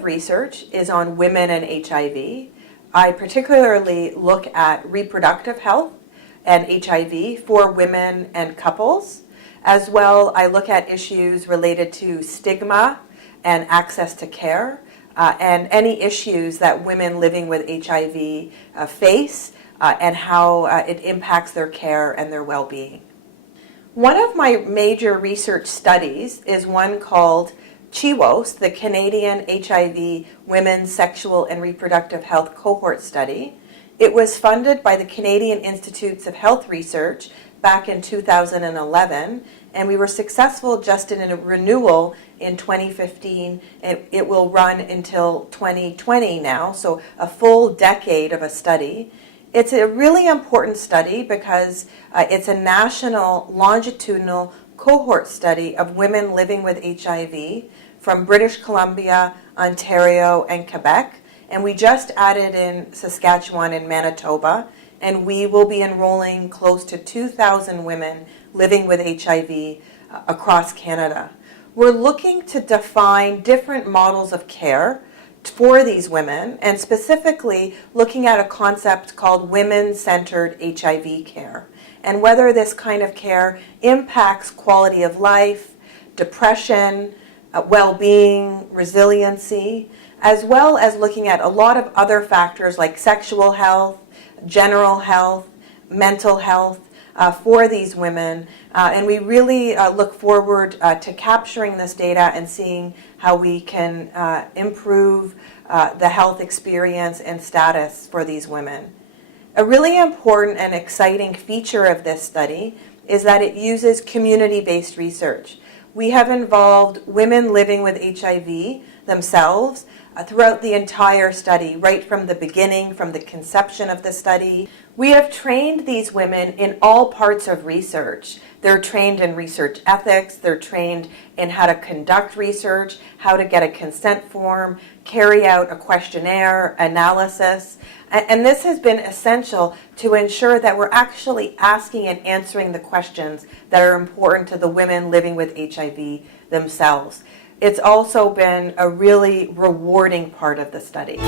of research is on women and HIV. I particularly look at reproductive health and HIV for women and couples. As well, I look at issues related to stigma and access to care, and any issues that women living with HIV face, and how it impacts their care and their well-being. One of my major research studies is one called CHIWOS, the Canadian HIV Women's Sexual and Reproductive Health Cohort Study. It was funded by the Canadian Institutes of Health Research back in 2011, and we were successful just in a renewal in 2015, and it will run until 2020 now, so a full decade of a study. It's a really important study because it's a national longitudinal cohort study of women living with HIV from British Columbia, Ontario, and Quebec. And we just added in Saskatchewan and Manitoba, and we will be enrolling close to 2,000 women living with HIV across Canada. We're looking to define different models of care for these women, and specifically looking at a concept called women-centered HIV care, and whether this kind of care impacts quality of life, depression, well-being, resiliency, as well as looking at a lot of other factors like sexual health, general health, mental health for these women. And we really look forward to capturing this data and seeing how we can improve the health experience and status for these women. A really important and exciting feature of this study is that it uses community-based research. We have involved women living with HIV themselves throughout the entire study, right from the beginning, from the conception of the study. We have trained these women in all parts of research. They're trained in research ethics, they're trained in how to conduct research, how to get a consent form, carry out a questionnaire, analysis. And this has been essential to ensure that we're actually asking and answering the questions that are important to the women living with HIV themselves. It's also been a really rewarding part of the study.